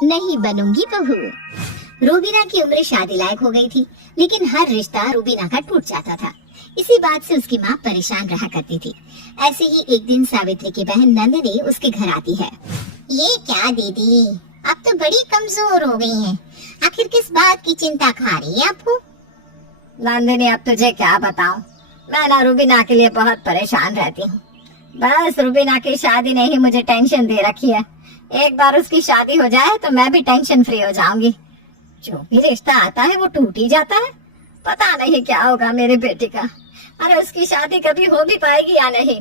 नहीं बनूंगी बहू। रूबीना की उम्र शादी लायक हो गई थी, लेकिन हर रिश्ता रूबीना का टूट जाता था। इसी बात से उसकी माँ परेशान रहा करती थी। ऐसे ही एक दिन सावित्री की बहन नंदिनी उसके घर आती है। ये क्या दीदी, अब तो बड़ी कमजोर हो गई हैं। आखिर किस बात की चिंता खा रही है आपको? नंदिनी, अब तुझे क्या बताऊं, मैं ना रूबीना के लिए बहुत परेशान रहती हूँ। बस रूबीना की शादी ने ही मुझे टेंशन दे रखी है। एक बार उसकी शादी हो जाए तो मैं भी टेंशन फ्री हो जाऊंगी। जो भी रिश्ता आता है वो टूट ही जाता है। पता नहीं क्या होगा मेरे बेटे का। अरे उसकी शादी कभी हो भी पाएगी या नहीं।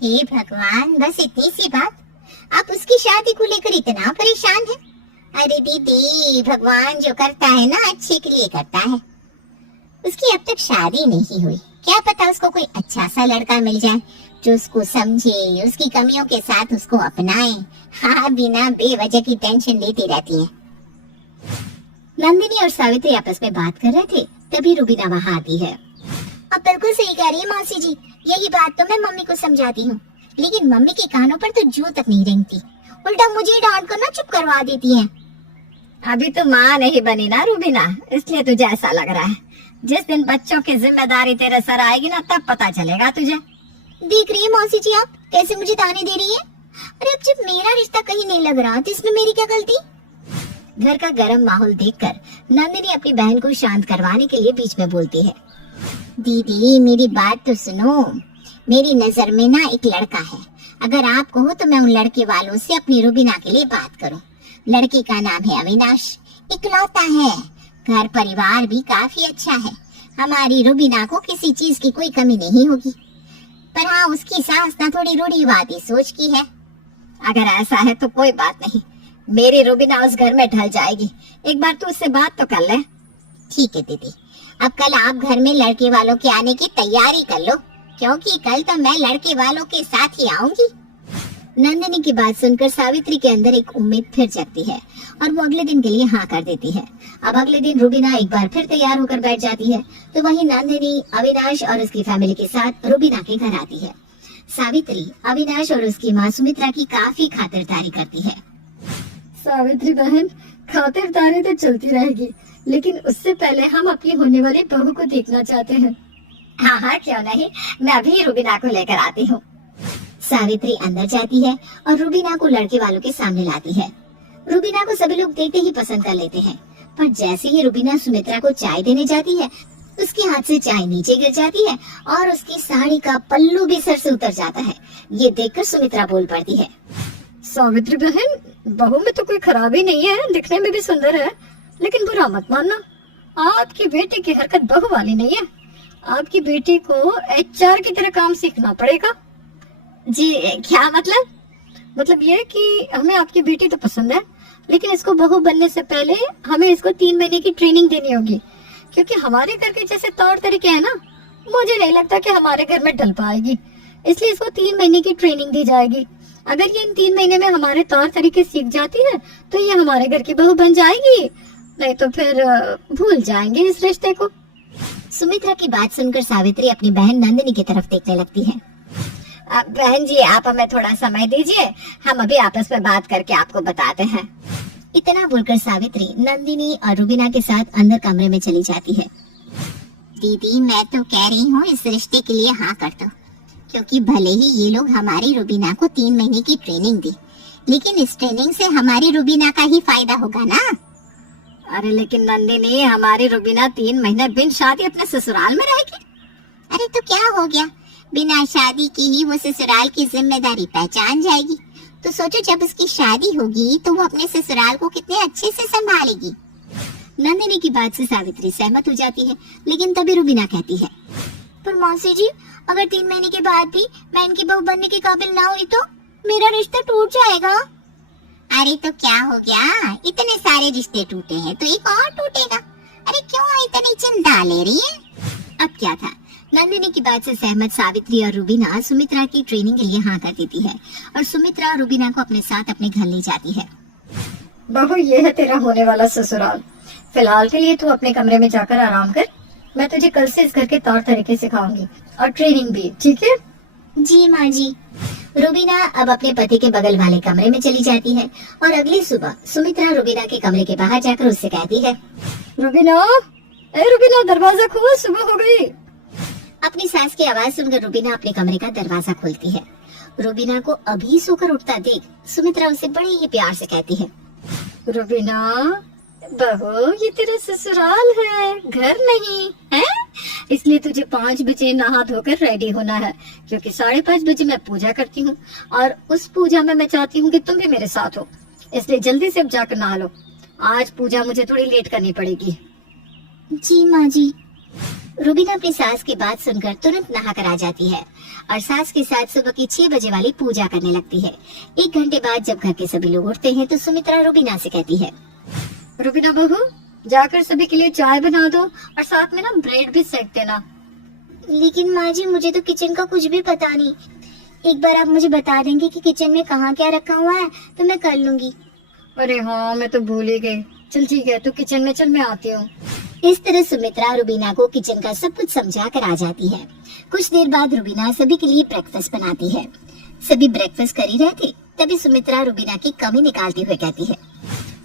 हे भगवान, बस इतनी सी बात, आप उसकी शादी को लेकर इतना परेशान हैं? अरे दीदी, भगवान जो करता है ना अच्छे के लिए करता है। उसकी अब तक शादी नहीं हुई, क्या पता उसको कोई अच्छा सा लड़का मिल जाए जो उसको समझे, उसकी कमियों के साथ उसको अपनाए। हाँ, बिना बेवजह की टेंशन लेती रहती है। नंदिनी और सावित्री आपस में बात कर रहे थे, तभी रूबीना वहाँ आती है। अब बिल्कुल सही कह रही है मौसी जी, यही बात तो मैं मम्मी को समझाती हूँ, लेकिन मम्मी के कानों पर तो जू तक नहीं रेंगती, उल्टा मुझे डांट कर ना चुप करवा देती है। अभी तो माँ नहीं बनी ना रूबीना, इसलिए तुझे ऐसा लग रहा है। जिस दिन बच्चों की जिम्मेदारी तेरे सर आएगी ना, तब पता चलेगा तुझे। देख रही है मौसी जी आप कैसे मुझे ताने दे रही है। अरे अब जब मेरा रिश्ता कहीं नहीं लग रहा तो इसमें मेरी क्या गलती? घर का गर्म माहौल देखकर नंदिनी अपनी बहन को शांत करवाने के लिए बीच में बोलती है। दीदी, मेरी बात तो सुनो। मेरी नजर में ना एक लड़का है, अगर आप कहो तो मैं उन लड़के वालों से अपनी रूबीना के लिए बात करूं। लड़के का नाम है अविनाश, इकलौता है, घर परिवार भी काफी अच्छा है। हमारी रूबीना को किसी चीज की कोई कमी नहीं होगी, पर हाँ, उसकी सास ना थोड़ी रूढ़िवादी सोच की है। अगर ऐसा है तो कोई बात नहीं, मेरी रूबीना उस घर में ढल जाएगी। एक बार तू उससे बात तो कर ले। ठीक है दीदी, अब कल आप घर में लड़के वालों के आने की तैयारी कर लो, क्योंकि कल तो मैं लड़के वालों के साथ ही आऊंगी। नंदिनी की बात सुनकर सावित्री के अंदर एक उम्मीद फिर जगती है और वो अगले दिन के लिए हाँ कर देती है। अब अगले दिन रूबीना एक बार फिर तैयार होकर बैठ जाती है, तो वहीं नंदिनी अविनाश और उसकी फैमिली के साथ रूबीना के घर आती है। सावित्री अविनाश और उसकी माँ सुमित्रा की काफी खातिरदारी करती है। सावित्री बहन, खातिरदारी तो चलती रहेगी, लेकिन उससे पहले हम अपनी होने वाली बहू को देखना चाहते हैं। हाँ हाँ, क्यों नहीं, मैं अभी रूबीना को लेकर आती हूँ। सावित्री अंदर जाती है और रूबीना को लड़के वालों के सामने लाती है। रूबीना को सभी लोग देखते ही पसंद कर लेते हैं, पर जैसे ही रूबीना सुमित्रा को चाय देने जाती है, उसके हाथ से चाय नीचे गिर जाती है और उसकी साड़ी का पल्लू भी सर से उतर जाता है। ये देखकर सुमित्रा बोल पड़ती है। सावित्री बहन, बहू में तो कोई खराबी नहीं है, दिखने में भी सुंदर है, लेकिन बुरा मत मानना, आपकी बेटी की हरकत बहू वाली नहीं है। आपकी बेटी को HR की तरह काम सीखना पड़ेगा। जी क्या मतलब? मतलब ये कि हमें आपकी बेटी तो पसंद है, लेकिन इसको बहू बनने से पहले हमें इसको 3 महीने की ट्रेनिंग देनी होगी, क्योंकि हमारे घर के जैसे तौर तरीके हैं ना, मुझे नहीं लगता कि हमारे घर में ढल पाएगी। इसलिए इसको 3 महीने की ट्रेनिंग दी जाएगी। अगर ये इन 3 महीने में हमारे तौर तरीके सीख जाती है तो ये हमारे घर की बहू बन जाएगी, नहीं तो फिर भूल जाएंगे इस रिश्ते को। सुमित्रा की बात सुनकर सावित्री अपनी बहन नंदिनी की तरफ देखने लगती है। बहन जी, आप हमें थोड़ा समय दीजिए, हम अभी आपस में बात करके आपको बताते हैं। इतना बोलकर सावित्री नंदिनी और रूबीना के साथ अंदर कमरे में चली जाती है। दीदी, मैं तो कह रही हूँ इस रिश्ते के लिए हाँ कर दो, क्योंकि भले ही ये लोग हमारी रूबीना को 3 महीने की ट्रेनिंग दी, लेकिन इस ट्रेनिंग से हमारी रूबीना का ही फायदा होगा ना। अरे लेकिन नंदिनी, हमारी रूबीना 3 महीने बिन शादी अपने ससुराल में रहेगी। अरे तो क्या हो गया, बिना शादी की ही वो ससुराल की जिम्मेदारी पहचान जाएगी। तो सोचो, जब उसकी शादी होगी तो वो अपने ससुराल को कितने अच्छे से संभालेगी। नंदिनी की बात से सावित्री सहमत हो जाती है, लेकिन तभी रूबीना कहती है, पर मौसी जी, अगर 3 महीने के बाद भी मैं इनकी बहू बनने के काबिल ना हुई तो मेरा रिश्ता टूट जाएगा। अरे तो क्या हो गया, इतने सारे रिश्ते टूटे हैं तो एक और टूटेगा। अरे क्यों इतनी चिंता ले रही है? अब क्या था, नंदिनी की बात से सहमत सावित्री और रूबीना सुमित्रा की ट्रेनिंग के लिए हाँ कर देती है और सुमित्रा और रूबीना को अपने साथ अपने घर ले जाती है। बहू, ये है तेरा होने वाला ससुराल। फिलहाल के लिए तू अपने कमरे में जाकर आराम कर, मैं तुझे कल से इस घर के तौर तरीके सिखाऊंगी और ट्रेनिंग भी, ठीक है? जी माँ जी। रुबीना अब अपने पति के बगल वाले कमरे में चली जाती है और अगली सुबह सुमित्रा रुबीना के कमरे के बाहर जाकर उससे कहती है, रुबीना, ए रुबीना, दरवाजा खोल, सुबह हो गई। अपनी सास की आवाज सुनकर रुबीना अपने कमरे का दरवाजा खोलती है। रुबीना को अभी सोकर उठता देख सुमित्रा उसे बड़े ही प्यार से कहती है, रुबीना बहू, ये तेरा ससुराल है, घर नहीं है, इसलिए तुझे 5 बजे नहा धोकर रेडी होना है, क्योंकि 5:30 बजे मैं पूजा करती हूँ और उस पूजा में मैं चाहती हूँ कि तुम भी मेरे साथ हो, इसलिए जल्दी से अब जाकर नहा लो। आज पूजा मुझे थोड़ी लेट करनी पड़ेगी। जी माँ जी। रुबीना अपनी सास की बात सुनकर तुरंत नहा कर आ जाती है और सास के साथ सुबह की 6 बजे वाली पूजा करने लगती है। 1 घंटे बाद जब घर के सभी लोग उठते हैं तो सुमित्रा रुबीना से कहती है, रुबीना बहू, जाकर सभी के लिए चाय बना दो और साथ में ना ब्रेड भी सेक देना। लेकिन माँ जी, मुझे तो किचन का कुछ भी पता नहीं। एक बार आप मुझे बता देंगे कि किचन में कहाँ क्या रखा हुआ है तो मैं कर लूंगी। अरे हाँ, मैं तो भूल ही गई। चल ठीक है, तू किचन में चल, मैं आती हूँ। इस तरह सुमित्रा रुबीना को किचन का सब कुछ समझा कर आ जाती है। कुछ देर बाद रुबीना सभी के लिए ब्रेकफास्ट बनाती है। सभी ब्रेकफास्ट कर ही रहे थे तभी सुमित्रा रुबीना की कमी निकालते हुए कहती है,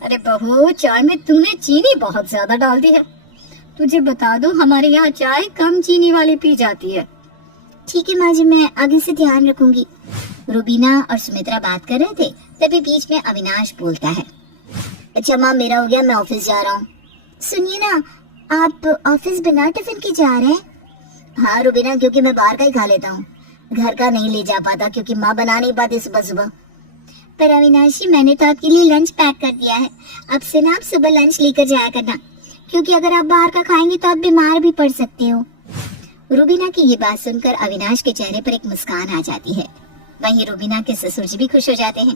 अरे बहू, चाय में तूने चीनी बहुत ज्यादा डाल दी है। तुझे बता दूं, हमारे यहाँ चाय कम चीनी वाली पी जाती है। ठीक है माँ जी, मैं आगे से ध्यान रखूंगी। रुबीना और सुमित्रा बात कर रहे थे तभी बीच में अविनाश बोलता है, अच्छा माँ, मेरा हो गया, मैं ऑफिस जा रहा हूँ। सुनिए ना, आप ऑफिस बिना टिफिन के जा रहे हैं? हाँ रुबीना, क्योंकि मैं बाहर का ही खा लेता हूँ, घर का नहीं ले जा पाता क्योंकि माँ बना नहीं पाती सुबह सुबह। पर अविनाश जी, मैंने तो आपके लिए लंच पैक कर दिया है, अब से ना आप सुबह लंच लेकर जाया करना, क्योंकि अगर आप बाहर का खाएंगे तो आप बीमार भी पड़ सकते हो। रुबीना की ये बात सुनकर अविनाश के चेहरे पर एक मुस्कान आ जाती है। वहीं रुबीना के ससुर जी भी खुश हो जाते हैं।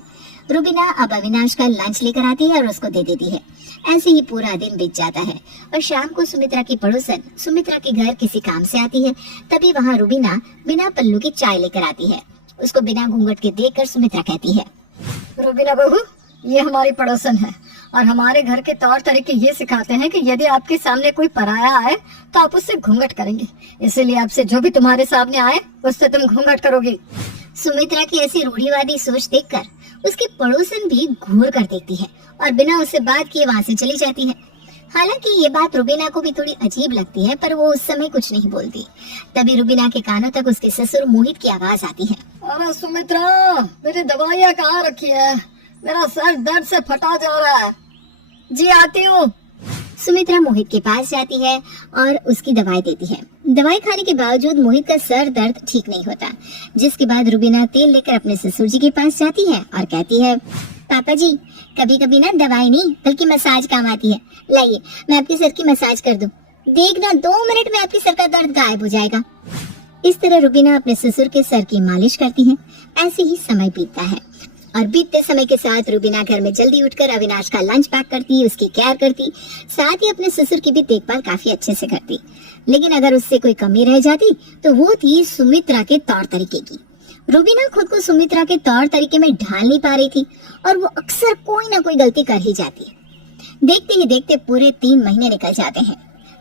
रुबीना अब अविनाश का लंच लेकर आती है और उसको दे देती है। ऐसे ही पूरा दिन बीत जाता है और शाम को सुमित्रा की पड़ोसन सुमित्रा के घर किसी काम से आती है। तभी वहाँ रुबीना बिना पल्लू की चाय लेकर आती है। उसको बिना घूंघट के देखकर सुमित्रा कहती है, रुबीना बहू, ये हमारी पड़ोसन है और हमारे घर के तौर तरीके ये सिखाते हैं कि यदि आपके सामने कोई पराया आए तो आप उससे घूंघट करेंगे, इसीलिए आपसे जो भी तुम्हारे सामने आए उससे तुम घूंघट करोगी। सुमित्रा की ऐसी रूढ़िवादी सोच देखकर उसकी पड़ोसन भी घूर कर देखती है और बिना उससे बात किए वहाँ से चली जाती है। हालांकि ये बात रुबीना को भी थोड़ी अजीब लगती है, पर वो उस समय कुछ नहीं बोलती। तभी रुबीना के कानों तक उसके ससुर मोहित की आवाज आती है, अरे सुमित्रा, मेरी दवाइयाँ कहाँ रखी है? मेरा सर दर्द से फटा जा रहा है। जी आती हूँ। सुमित्रा मोहित के पास जाती है और उसकी दवाई देती है। दवाई खाने के बावजूद मोहित का सर दर्द ठीक नहीं होता, जिसके बाद रुबीना तेल लेकर अपने ससुर जी के पास जाती है और कहती है, पापा जी, कभी कभी ना दवाई नहीं बल्कि मसाज काम आती है, लाइए मैं आपके सर की मसाज कर दूं, देखना 2 मिनट में आपके सर का दर्द गायब हो जाएगा। इस तरह रुबीना अपने ससुर के सर की मालिश करती है। ऐसे ही समय बीतता है और बीतते समय के साथ रुबीना घर में जल्दी उठकर अविनाश का लंच पैक करती, उसकी केयर करती, साथ ही अपने ससुर की भी देखभाल काफी अच्छे से करती। लेकिन अगर उससे कोई कमी रह जाती तो वो थी सुमित्रा के तौर तरीके की। रुबीना खुद को सुमित्रा के तौर तरीके में ढाल नहीं पा रही थी और वो अक्सर कोई ना कोई गलती कर ही जाती। देखते ही देखते पूरे 3 महीने निकल जाते हैं,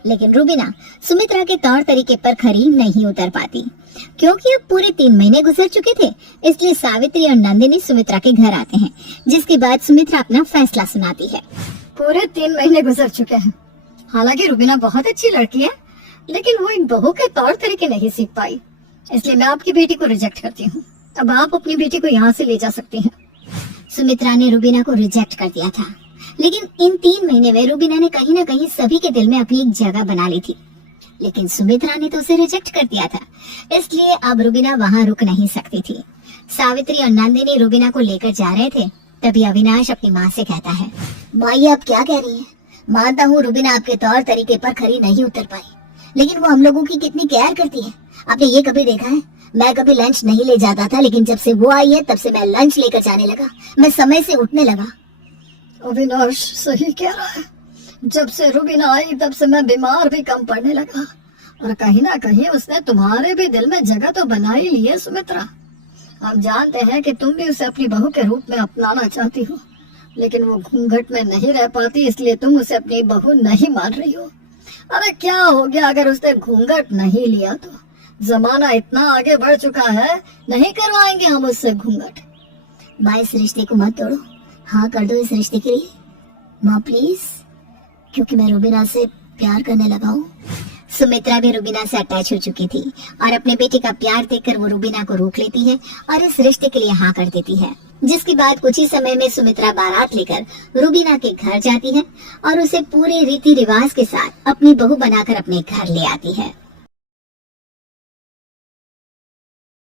लेकिन रुबीना सुमित्रा के तौर तरीके पर खरी नहीं उतर पाती, क्योंकि अब पूरे 3 महीने गुजर चुके थे। इसलिए सावित्री और नंदिनी सुमित्रा के घर आते हैं, जिसके बाद सुमित्रा अपना फैसला सुनाती है। पूरे 3 महीने गुजर चुके हैं। हालांकि रुबीना बहुत अच्छी लड़की है, लेकिन वो एक बहू के तौर तरीके नहीं सीख पाई, इसलिए मैं आपकी बेटी को रिजेक्ट करती हूँ। अब आप अपनी बेटी को यहाँ से ले जा सकती हैं। सुमित्रा ने रुबीना को रिजेक्ट कर दिया था, लेकिन इन 3 महीने में रुबीना ने कहीं ना कहीं सभी के दिल में अपनी एक जगह बना ली थी। लेकिन सुमित्रा ने तो उसे रिजेक्ट कर दिया था, इसलिए अब रुबीना वहाँ रुक नहीं सकती थी। सावित्री और नंदिनी रुबीना को लेकर जा रहे थे, तभी अविनाश अपनी माँ से कहता है, माँ ये आप क्या कह रही हैं? मानता हूँ रुबीना आपके तौर तरीके पर खरी नहीं उतर पाई, लेकिन वो हम लोगों की कितनी केयर करती है। आपने ये कभी देखा है? मैं कभी लंच नहीं ले जाता था, लेकिन जब से वो आई है तब से मैं लंच लेकर जाने लगा, मैं समय से उठने लगा। अविनाश सही कह रहा है। जब से रुबीना आई तब से मैं बीमार भी कम पड़ने लगा, और कहीं ना कहीं उसने तुम्हारे भी दिल में जगह तो बना ही ली है सुमित्रा। हम जानते हैं कि तुम भी उसे अपनी बहू के रूप में अपनाना चाहती हो, लेकिन वो घूंघट में नहीं रह पाती, इसलिए तुम उसे अपनी बहू नहीं मान रही हो। अरे क्या हो गया अगर उसने घूंघट नहीं लिया तो? जमाना इतना आगे बढ़ चुका है, नहीं करवाएंगे हम उससे घूंघट। माँ इस रिश्ते को मत तोड़ो, हाँ कर दो इस रिश्ते के लिए माँ प्लीज, क्योंकि मैं रुबीना से प्यार करने लगा हूँ। सुमित्रा भी रुबीना से अटैच हो चुकी थी और अपने बेटे का प्यार देखकर वो रुबीना को रोक लेती है और इस रिश्ते के लिए हाँ कर देती है। जिसके बाद कुछ ही समय में सुमित्रा बारात लेकर रुबीना के घर जाती है और उसे पूरे रीति रिवाज के साथ अपनी बहू बनाकर अपने घर ले आती है।